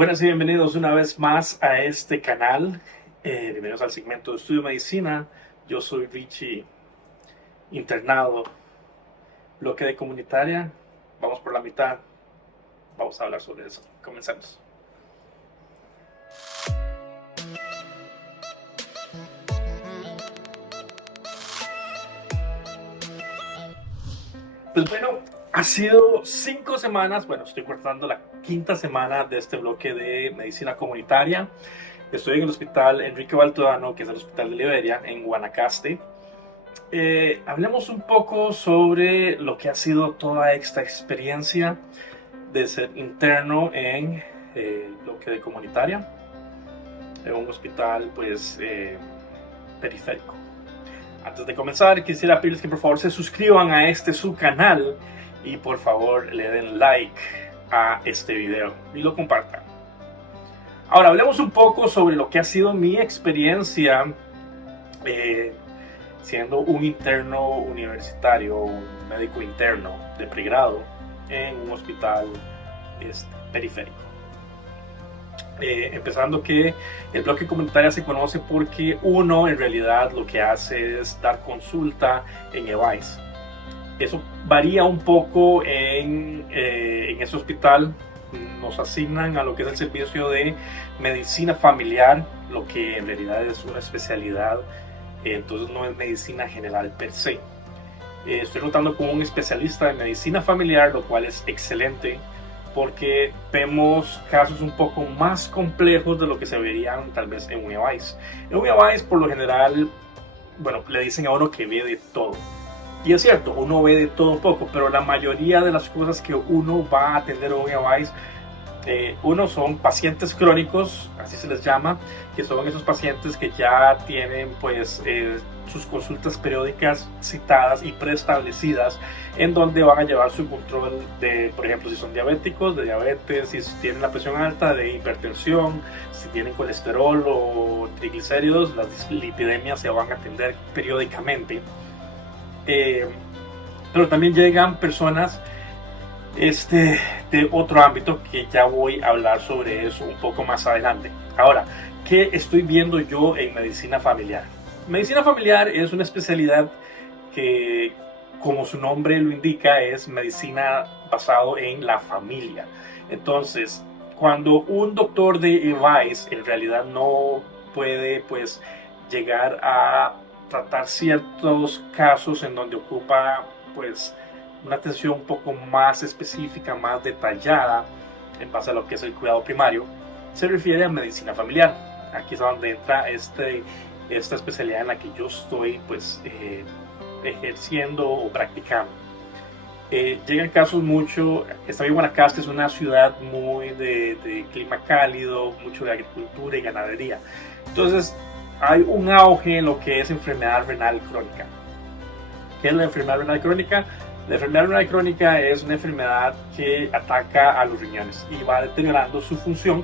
Buenas y bienvenidos una vez más a este canal. Bienvenidos al segmento de Estudio Medicina. Yo soy Richie, internado, bloque de comunitaria. Vamos por la mitad. Vamos a hablar sobre eso. Comencemos. Pues bueno, ha sido 5 semanas. Bueno, estoy cortando la quinta semana de este bloque de medicina comunitaria. Estoy en el hospital Enrique Baltodano, que es el hospital de Liberia, en Guanacaste. Hablemos un poco sobre lo que ha sido toda esta experiencia de ser interno en el bloque de comunitaria, en un hospital periférico. Antes de comenzar, quisiera pedirles que por favor se suscriban a este su canal y por favor le den like a este video y lo compartan. Ahora hablemos un poco sobre lo que ha sido mi experiencia siendo un interno universitario, un médico interno de pregrado en un hospital periférico. Empezando que el bloque comunitario se conoce porque uno en realidad lo que hace es dar consulta en EVAIS. Eso varía un poco en ese hospital. Nos asignan a lo que es el servicio de medicina familiar, lo que en realidad es una especialidad, entonces no es medicina general per se. Estoy rotando con un especialista de medicina familiar, lo cual es excelente porque vemos casos un poco más complejos de lo que se verían tal vez en un EVAIS. En un EVAIS por lo general, bueno, le dicen a uno que ve de todo. Y es cierto, uno ve de todo un poco, pero la mayoría de las cosas que uno va a atender en un EVAIS, uno son pacientes crónicos, así se les llama, que son esos pacientes que ya tienen sus consultas periódicas citadas y preestablecidas, en donde van a llevar su control de, por ejemplo, si son diabéticos, de diabetes, si tienen la presión alta, de hipertensión, si tienen colesterol o triglicéridos, las lipidemias se van a atender periódicamente. Pero también llegan personas de otro ámbito que ya voy a hablar sobre eso un poco más adelante. Ahora, ¿qué estoy viendo yo en medicina familiar? Medicina familiar es una especialidad que, como su nombre lo indica, es medicina basado en la familia. Entonces, cuando un doctor de EVAIS en realidad no puede llegar a tratar ciertos casos en donde ocupa una atención un poco más específica, más detallada en base a lo que es el cuidado primario, se refiere a medicina familiar. Aquí es donde entra esta especialidad en la que yo estoy ejerciendo o practicando. Llegan casos mucho, esta bien Guanacaste es una ciudad muy de clima cálido, mucho de agricultura y ganadería. Entonces hay un auge en lo que es enfermedad renal crónica. ¿Qué es la enfermedad renal crónica? La enfermedad renal crónica es una enfermedad que ataca a los riñones y va deteriorando su función.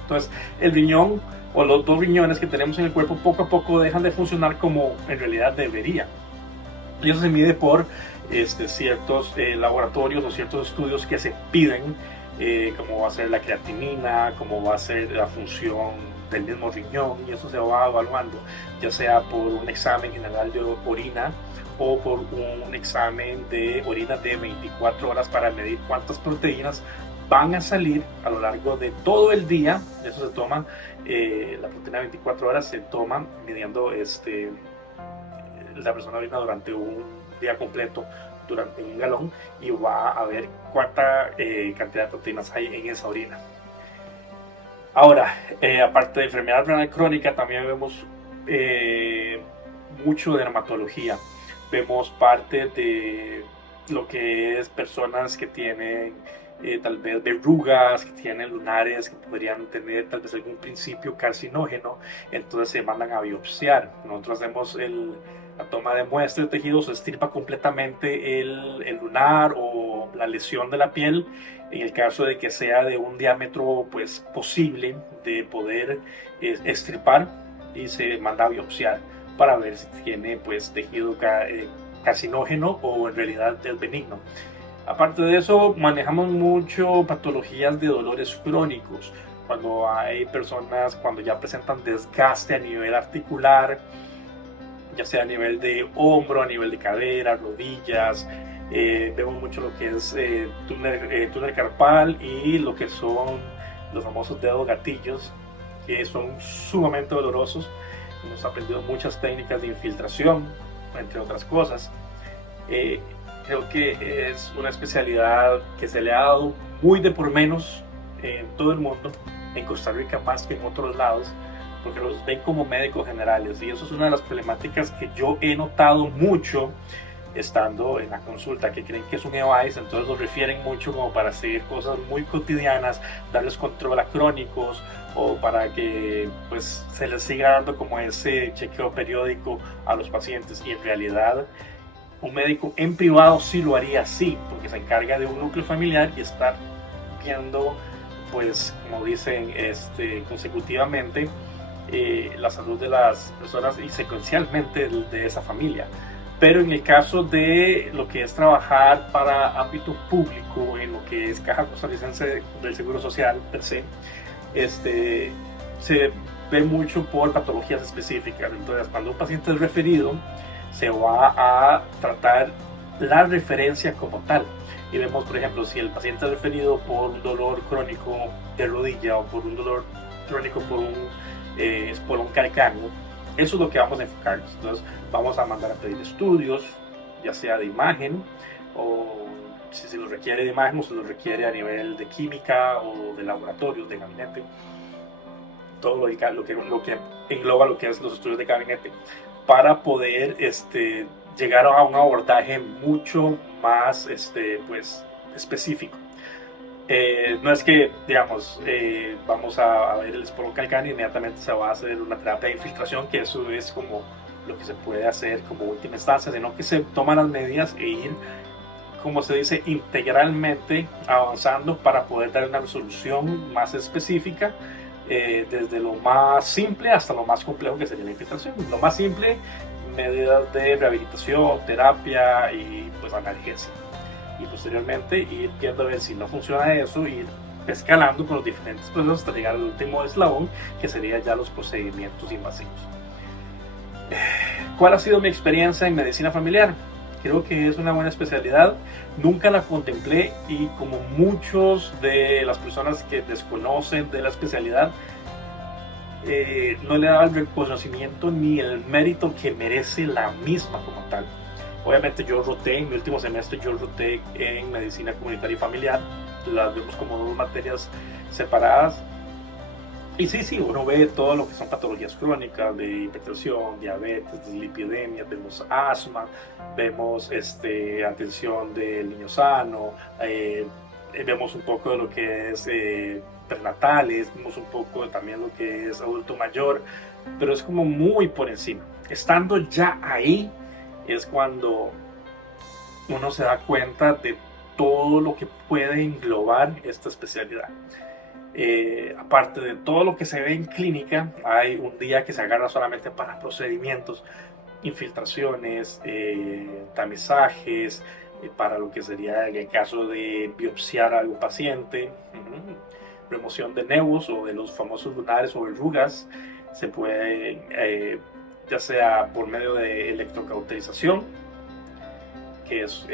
Entonces, el riñón o los dos riñones que tenemos en el cuerpo poco a poco dejan de funcionar como en realidad debería. Y eso se mide por ciertos laboratorios o ciertos estudios que se piden, como va a ser la creatinina, como va a ser la función del mismo riñón, y eso se va evaluando, ya sea por un examen general de orina o por un examen de orina de 24 horas para medir cuántas proteínas van a salir a lo largo de todo el día. Eso se toma, la proteína de 24 horas se toma midiendo la persona orina durante un día completo, durante un galón, y va a ver cuánta cantidad de proteínas hay en esa orina. Ahora, aparte de enfermedad renal crónica, también vemos mucho de dermatología. Vemos parte de lo que es personas que tienen tal vez verrugas, que tienen lunares, que podrían tener tal vez algún principio carcinógeno, entonces se mandan a biopsiar. Nosotros hacemos la toma de muestra de tejido, se extirpa completamente el lunar o la lesión de la piel, en el caso de que sea de un diámetro posible de poder extirpar, y se manda a biopsiar para ver si tiene tejido carcinógeno o en realidad es benigno. Aparte de eso, manejamos mucho patologías de dolores crónicos. Cuando hay personas, cuando ya presentan desgaste a nivel articular, ya sea a nivel de hombro, a nivel de cadera, rodillas. Vemos mucho lo que es túnel carpal y lo que son los famosos dedos gatillos, que son sumamente dolorosos. Hemos aprendido muchas técnicas de infiltración, entre otras cosas. Creo que es una especialidad que se le ha dado muy de por menos en todo el mundo, en Costa Rica más que en otros lados, porque los ven como médicos generales, y eso es una de las problemáticas que yo he notado mucho estando en la consulta, que creen que es un EVAIS, entonces los refieren mucho como para seguir cosas muy cotidianas, darles control a crónicos, o para que pues se les siga dando como ese chequeo periódico a los pacientes, y en realidad un médico en privado sí lo haría así, porque se encarga de un núcleo familiar y estar viendo, pues como dicen, consecutivamente la salud de las personas y secuencialmente de esa familia. Pero en el caso de lo que es trabajar para ámbito público, en lo que es Caja Costarricense del Seguro Social per se, se ve mucho por patologías específicas. Entonces, cuando un paciente es referido, se va a tratar la referencia como tal. Y vemos, por ejemplo, si el paciente es referido por un dolor crónico de rodilla o por un dolor crónico por un espolón calcáneo, eso es lo que vamos a enfocarnos. Entonces, vamos a mandar a pedir estudios, ya sea de imagen, o si se lo requiere de imagen o se lo requiere a nivel de química o de laboratorios, de gabinete. Todo lo que engloba lo que es los estudios de gabinete, para poder llegar a un abordaje mucho más pues, específico. No es que, digamos, vamos a ver el espolón calcáneo y inmediatamente se va a hacer una terapia de infiltración, que eso es como lo que se puede hacer como última instancia, sino que se toman las medidas e ir, como se dice, integralmente avanzando para poder dar una resolución más específica, desde lo más simple hasta lo más complejo, que sería la infiltración. Lo más simple, medidas de rehabilitación, terapia y pues analgesia. Y posteriormente ir viendo a ver si no funciona eso, ir escalando con los diferentes procesos hasta llegar al último eslabón, que sería ya los procedimientos invasivos. ¿Cuál ha sido mi experiencia en medicina familiar? Creo que es una buena especialidad, nunca la contemplé, y como muchos de las personas que desconocen de la especialidad, no le daba el reconocimiento ni el mérito que merece la misma como tal. Obviamente yo roté, en mi último semestre yo roté en medicina comunitaria y familiar, las vemos como dos materias separadas. Y sí, uno ve todo lo que son patologías crónicas de hipertensión, diabetes, dislipidemia, vemos asma, vemos atención del niño sano, vemos un poco de lo que es prenatales, vemos un poco también lo que es adulto mayor, pero es como muy por encima. Estando ya ahí es cuando uno se da cuenta de todo lo que puede englobar esta especialidad. Aparte de todo lo que se ve en clínica, hay un día que se agarra solamente para procedimientos, infiltraciones, tamizajes, para lo que sería en el caso de biopsiar a algún paciente, remoción de nevos o de los famosos lunares o verrugas. Se puede, ya sea por medio de electrocauterización, que es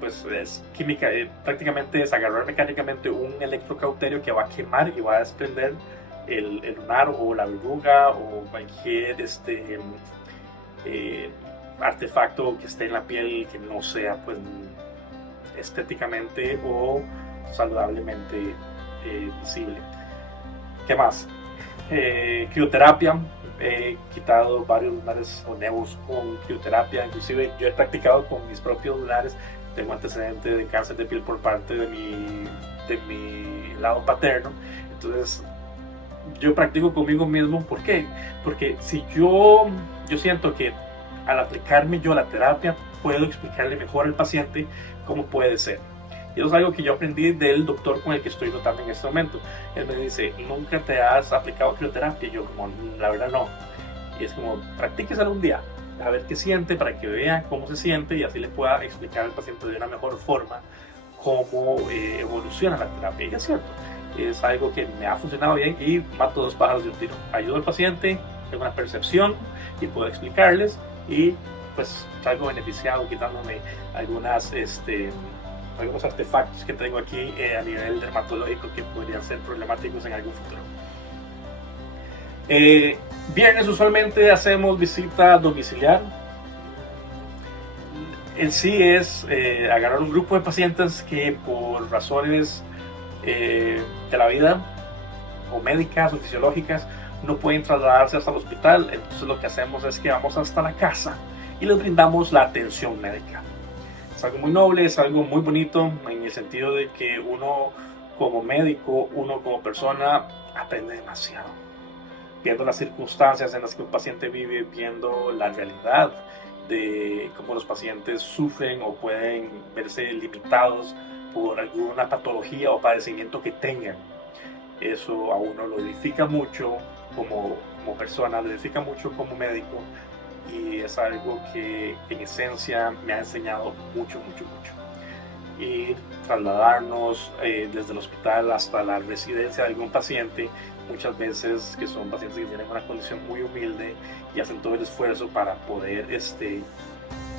pues es química, prácticamente es agarrar mecánicamente un electrocauterio que va a quemar y va a desprender el lunar o la verruga o cualquier artefacto que esté en la piel que no sea pues estéticamente o saludablemente visible. ¿Qué más? Crioterapia. He quitado varios lunares o nevos con crioterapia, inclusive yo he practicado con mis propios lunares. Tengo antecedente de cáncer de piel por parte de mi lado paterno, entonces yo practico conmigo mismo. ¿Por qué? Porque si yo siento que al aplicarme yo la terapia puedo explicarle mejor al paciente cómo puede ser. Y eso es algo que yo aprendí del doctor con el que estoy tratando en este momento. Él me dice, ¿nunca te has aplicado crioterapia? Y yo como, la verdad no. Y es como, practíqueselo un día, a ver qué siente, para que vea cómo se siente y así le pueda explicar al paciente de una mejor forma cómo evoluciona la terapia. Y es cierto, es algo que me ha funcionado bien y mato dos pájaros de un tiro. Ayudo al paciente, tengo una percepción y puedo explicarles y pues salgo beneficiado quitándome algunos artefactos que tengo aquí a nivel dermatológico que podrían ser problemáticos en algún futuro. Viernes usualmente hacemos visita domiciliar. En sí es agarrar un grupo de pacientes que por razones de la vida o médicas o fisiológicas no pueden trasladarse hasta el hospital. Entonces lo que hacemos es que vamos hasta la casa y les brindamos la atención médica. Es algo muy noble, es algo muy bonito en el sentido de que uno como médico, uno como persona aprende demasiado, viendo las circunstancias en las que un paciente vive, viendo la realidad de cómo los pacientes sufren o pueden verse limitados por alguna patología o padecimiento que tengan. Eso a uno lo edifica mucho como persona, lo edifica mucho como médico y es algo que en esencia me ha enseñado mucho. Y trasladarnos desde el hospital hasta la residencia de algún paciente, muchas veces que son pacientes que tienen una condición muy humilde y hacen todo el esfuerzo para poder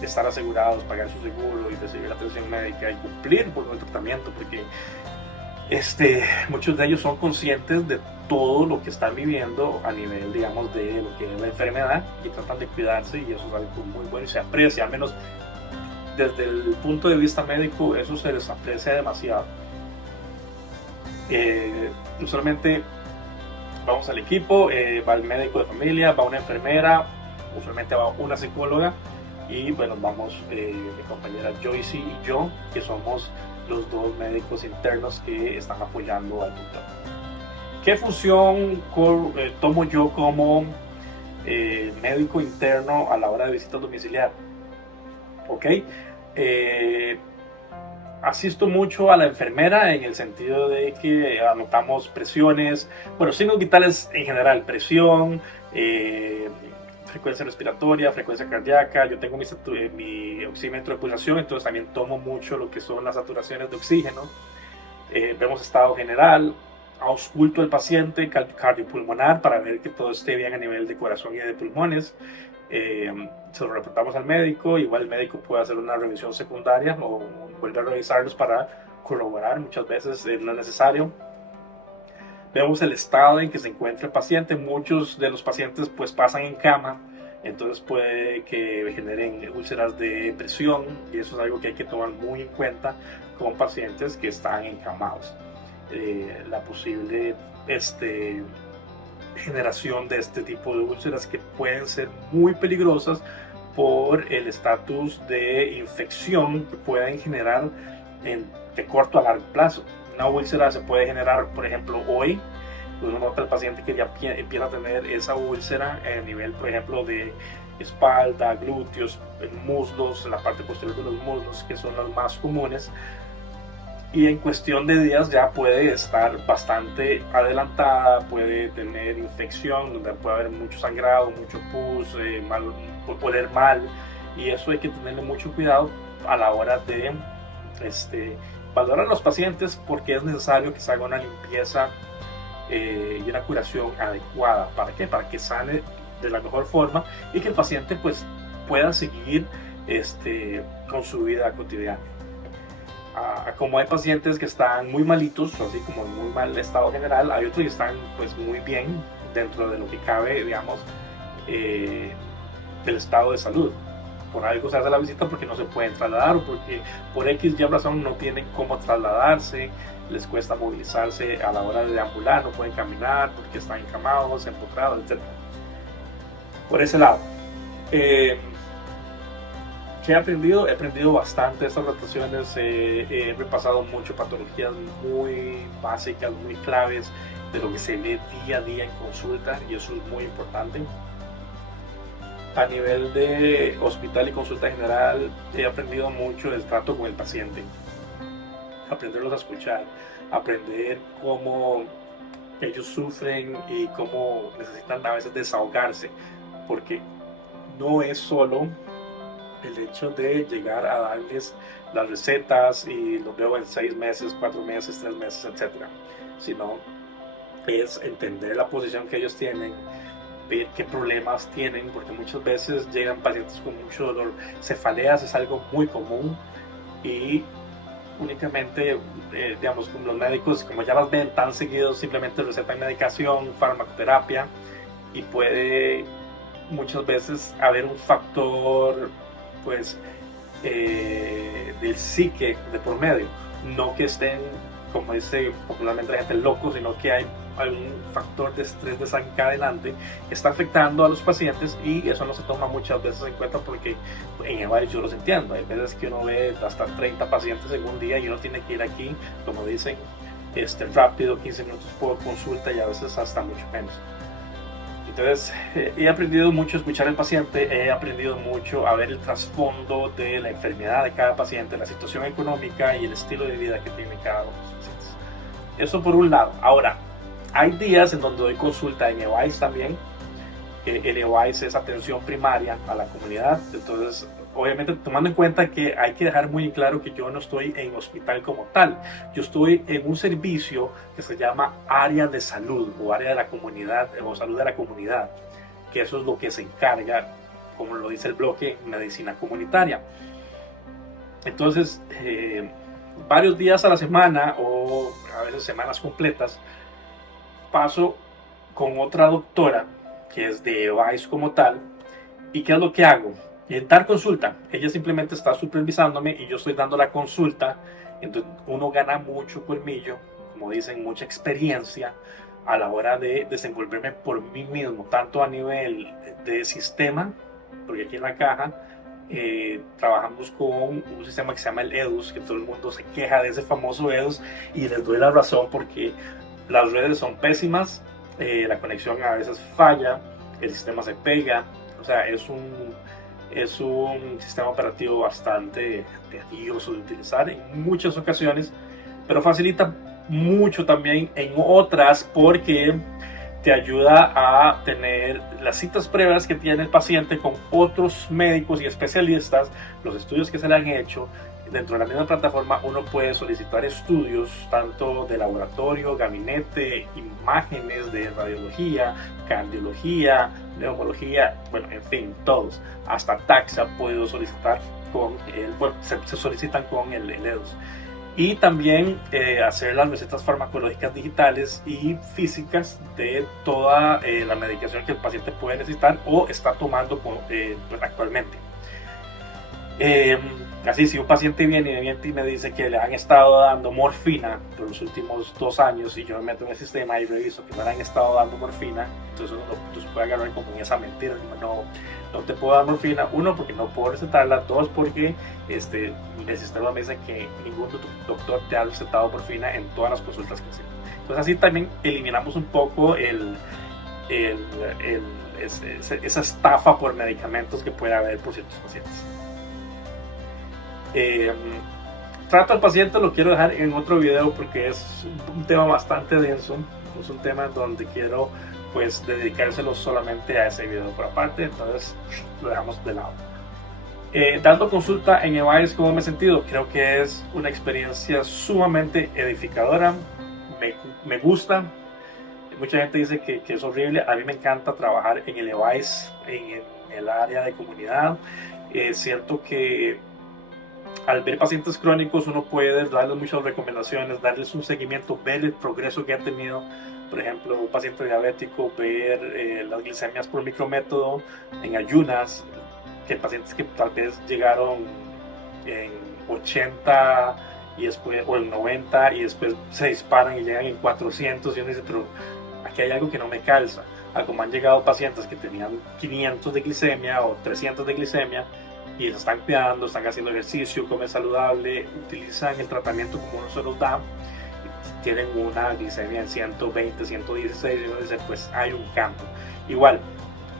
estar asegurados, pagar su seguro y recibir la atención médica y cumplir con el tratamiento, porque muchos de ellos son conscientes de todo lo que están viviendo a nivel, digamos, de lo que es la enfermedad y tratan de cuidarse, y eso es algo muy bueno y se aprecia, al menos desde el punto de vista médico, eso se les aprecia demasiado. Usualmente vamos al equipo, va el médico de familia, va una enfermera, usualmente va una psicóloga y bueno, vamos mi compañera Joyce y yo, que somos los dos médicos internos que están apoyando al doctor. ¿Qué función tomo yo como médico interno a la hora de visita domiciliar? Ok, asisto mucho a la enfermera en el sentido de que anotamos presiones, bueno, signos vitales en general, presión, frecuencia respiratoria, frecuencia cardíaca. Yo tengo mi oxímetro de pulsación, entonces también tomo mucho lo que son las saturaciones de oxígeno. Vemos estado general, ausculto al paciente cardiopulmonar para ver que todo esté bien a nivel de corazón y de pulmones. Se lo reportamos al médico, igual el médico puede hacer una revisión secundaria o vuelve a revisarlos para corroborar, muchas veces no es necesario. Vemos el estado en que se encuentra el paciente. Muchos de los pacientes pues pasan en cama, entonces puede que generen úlceras de presión y eso es algo que hay que tomar muy en cuenta con pacientes que están encamados. La posible generación de este tipo de úlceras que pueden ser muy peligrosas por el estatus de infección que pueden generar de corto a largo plazo. Una úlcera se puede generar, por ejemplo, hoy uno nota al paciente que ya empieza a tener esa úlcera a nivel, por ejemplo, de espalda, glúteos, muslos, en la parte posterior de los muslos, que son los más comunes, y en cuestión de días ya puede estar bastante adelantada, puede tener infección, donde puede haber mucho sangrado, mucho pus, puede oler mal, y eso hay que tenerle mucho cuidado a la hora de valorar a los pacientes, porque es necesario que se haga una limpieza y una curación adecuada. ¿Para qué? Para que sane de la mejor forma y que el paciente pues pueda seguir con su vida cotidiana. Como hay pacientes que están muy malitos, así como en muy mal estado general, hay otros que están pues muy bien dentro de lo que cabe, digamos, del estado de salud. Por algo se hace la visita porque no se pueden trasladar o porque por X y razón no tienen cómo trasladarse, les cuesta movilizarse a la hora de deambular, no pueden caminar porque están encamados, empotrados, etc. Por ese lado. ¿Qué he aprendido? He aprendido bastante estas rotaciones, he repasado mucho patologías muy básicas, muy claves de lo que se ve día a día en consulta, y eso es muy importante. A nivel de hospital y consulta general, he aprendido mucho del trato con el paciente, aprenderlos a escuchar, aprender cómo ellos sufren y cómo necesitan a veces desahogarse, porque no es solo el hecho de llegar a darles las recetas y los veo en 6 meses, 4 meses, 3 meses, etcétera, sino es entender la posición que ellos tienen, ver qué problemas tienen, porque muchas veces llegan pacientes con mucho dolor. Cefaleas es algo muy común y únicamente, digamos, como los médicos, como ya las ven tan seguidos, simplemente recetan medicación, farmacoterapia, y puede muchas veces haber un factor, pues, del psique de por medio. No que estén, como dice popularmente la gente, locos, sino que hay algún factor de estrés desencadenante que está afectando a los pacientes, y eso no se toma muchas veces en cuenta, porque en EVAIS yo los entiendo. Hay veces que uno ve hasta 30 pacientes en un día y uno tiene que ir aquí, como dicen, rápido, 15 minutos por consulta, y a veces hasta mucho menos. Entonces, he aprendido mucho a escuchar al paciente, he aprendido mucho a ver el trasfondo de la enfermedad de cada paciente, la situación económica y el estilo de vida que tiene cada uno de los pacientes. Eso por un lado. Ahora, hay días en donde doy consulta en EVAIS también. El EVAIS es atención primaria a la comunidad. Entonces, obviamente, tomando en cuenta que hay que dejar muy claro que yo no estoy en hospital como tal. Yo estoy en un servicio que se llama área de salud, o área de la comunidad, o salud de la comunidad, que eso es lo que se encarga, como lo dice el bloque, medicina comunitaria. Entonces, varios días a la semana, o a veces semanas completas, paso con otra doctora que es de EVAIS como tal. ¿Y qué es lo que hago? Dar consulta. Ella simplemente está supervisándome y yo estoy dando la consulta. Entonces uno gana mucho colmillo, como dicen, mucha experiencia a la hora de desenvolverme por mí mismo, tanto a nivel de sistema, porque aquí en la caja trabajamos con un sistema que se llama el EDUS, que todo el mundo se queja de ese famoso EDUS, y les doy la razón, porque las redes son pésimas, la conexión a veces falla, el sistema se pega. O sea, es un sistema operativo bastante tedioso de utilizar en muchas ocasiones, pero facilita mucho también en otras, porque te ayuda a tener las citas previas que tiene el paciente con otros médicos y especialistas, los estudios que se le han hecho. Dentro de la misma plataforma uno puede solicitar estudios tanto de laboratorio, gabinete, imágenes de radiología, cardiología, neumología, bueno, en fin, todos. Hasta taxa puedo solicitar con se solicitan con el EDUS. Y también hacer las recetas farmacológicas digitales y físicas de toda la medicación que el paciente puede necesitar o está tomando actualmente. Así, si un paciente viene y me dice que le han estado dando morfina por los últimos 2 años, y yo me meto en el sistema y reviso que no le han estado dando morfina, entonces uno se puede agarrar como en esa mentira. No te puedo dar morfina, 1, porque no puedo recetarla, 2, porque el sistema me dice que ningún doctor te ha recetado morfina en todas las consultas que hacen. Entonces así también eliminamos un poco esa estafa por medicamentos que puede haber por ciertos pacientes. Trato al paciente lo quiero dejar en otro video, porque es un tema bastante denso, es un tema donde quiero pues dedicárselo solamente a ese video por aparte, entonces lo dejamos de lado. Dando consulta en EVAIS, ¿cómo me he sentido? Creo que es una experiencia sumamente edificadora, me gusta. Mucha gente dice que es horrible. A mí me encanta trabajar en el EVAIS, en el área de comunidad. Siento que al ver pacientes crónicos uno puede darles muchas recomendaciones, darles un seguimiento, ver el progreso que ha tenido. Por ejemplo, un paciente diabético, ver las glicemias por micrométodo en ayunas, que pacientes que tal vez llegaron en 80 y después, o en 90, y después se disparan y llegan en 400, y uno dice, pero aquí hay algo que no me calza. Como han llegado pacientes que tenían 500 de glicemia o 300 de glicemia, y se están cuidando, están haciendo ejercicio, comen saludable, utilizan el tratamiento como uno se los da, tienen una glicemia en 120, 116, y uno dice, pues hay un cambio. Igual,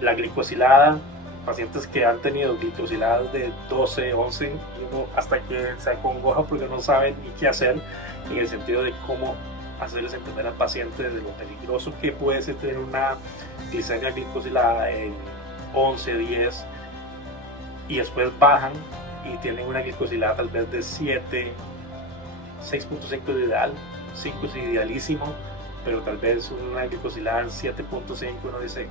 la glicosilada, pacientes que han tenido glicosiladas de 12, 11, y uno hasta que se acongoja porque no saben ni qué hacer, en el sentido de cómo hacerles entender al paciente de lo peligroso que puede ser tener una glicemia glicosilada en 11, 10, y después bajan y tienen una glicosilada tal vez de 7, 6.5 de ideal, 5 es idealísimo, pero tal vez una glicosilada en 7.5 uno dice,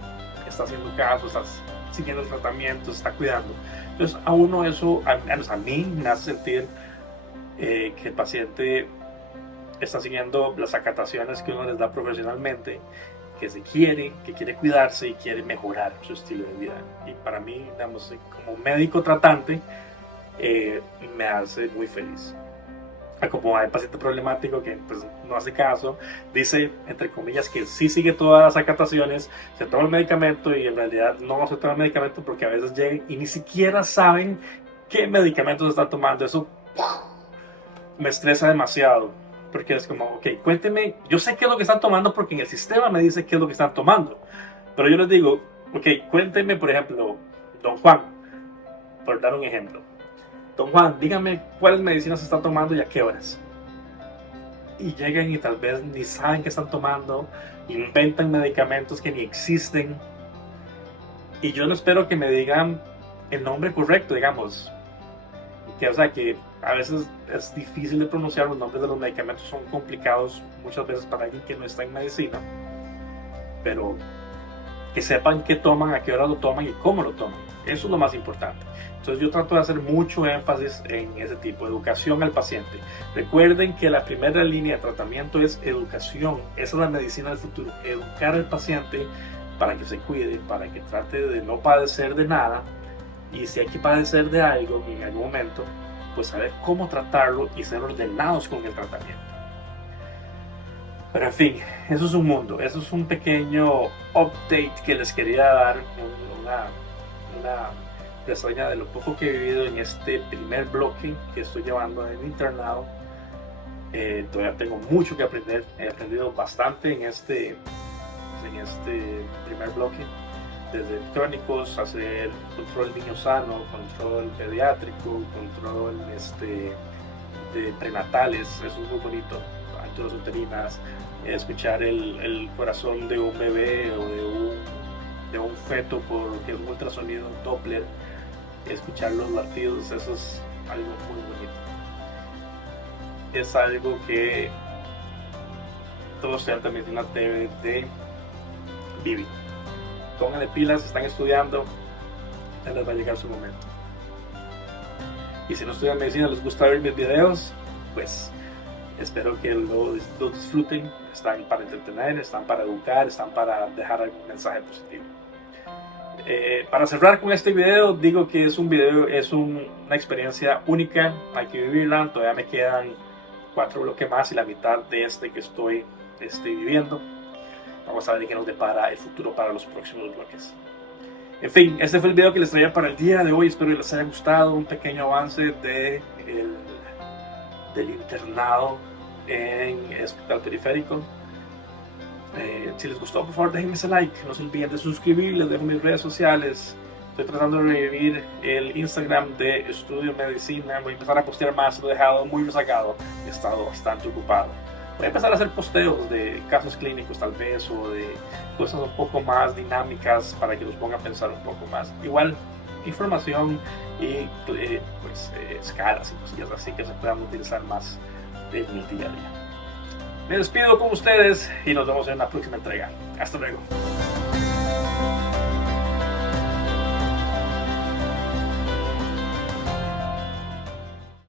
está haciendo caso, está siguiendo el tratamiento, se está cuidando. Entonces a uno eso, a mí me hace sentir que el paciente está siguiendo las acataciones que uno les da profesionalmente, que que quiere cuidarse y quiere mejorar su estilo de vida. Y para mí, digamos, como médico tratante, me hace muy feliz. Como hay paciente problemático que pues, no hace caso, dice, entre comillas, que sí sigue todas las acataciones, se toma el medicamento y en realidad no se toma el medicamento porque a veces llegan y ni siquiera saben qué medicamentos están tomando. Eso me estresa demasiado, porque es como, ok, cuénteme, yo sé qué es lo que están tomando porque en el sistema me dice qué es lo que están tomando, pero yo les digo, ok, cuénteme, por ejemplo, don Juan, por dar un ejemplo. Don Juan, dígame cuáles medicinas está tomando y a qué horas. Y llegan y tal vez ni saben qué están tomando, inventan medicamentos que ni existen. Y yo no espero que me digan el nombre correcto, digamos. Que, o sea, que a veces es difícil de pronunciar, los nombres de los medicamentos son complicados muchas veces para alguien que no está en medicina. Pero que sepan qué toman, a qué hora lo toman y cómo lo toman. Eso es lo más importante. Entonces yo trato de hacer mucho énfasis en ese tipo, educación al paciente. Recuerden que la primera línea de tratamiento es educación. Esa es la medicina del futuro. Educar al paciente para que se cuide, para que trate de no padecer de nada. Y si hay que padecer de algo en algún momento, pues saber cómo tratarlo y ser ordenados con el tratamiento. Pero en fin, eso es un mundo. Eso es un pequeño update que les quería dar. Una reseña de lo poco que he vivido en este primer bloque que estoy llevando en el internado. Todavía tengo mucho que aprender. He aprendido bastante en este primer bloque, desde crónicos, hacer control niño sano, control pediátrico, control de prenatales. Eso es muy bonito, alturas uterinas, escuchar el corazón de un bebé o de un feto porque es un ultrasonido Doppler, escuchar los latidos. Eso es algo muy bonito. Es algo que todo estudiante de medicina debe de vivir. Pónganle pilas, están estudiando, ya les va a llegar su momento. Y si no estudian medicina, les gusta ver mis videos, pues espero que lo disfruten. Están para entretener, están para educar, están para dejar algún mensaje positivo. Para cerrar con este video, digo que es una experiencia única, hay que vivirla. Todavía me quedan 4 bloques más y la mitad de que estoy viviendo. Vamos a ver qué nos depara el futuro para los próximos bloques. En fin, este fue el video que les traía para el día de hoy. Espero que les haya gustado. Un pequeño avance del internado en el Hospital Periférico. Si les gustó, por favor déjenme ese like. No se olviden de suscribir. Les dejo mis redes sociales. Estoy tratando de revivir el Instagram de Estudio Medicina. Voy a empezar a postear más. Lo he dejado muy rezagado. He estado bastante ocupado. Voy a empezar a hacer posteos de casos clínicos tal vez, o de cosas un poco más dinámicas para que los pongan a pensar un poco más. Igual información y escalas y cosillas así que se puedan utilizar más en el día a día. Me despido con ustedes y nos vemos en la próxima entrega. Hasta luego.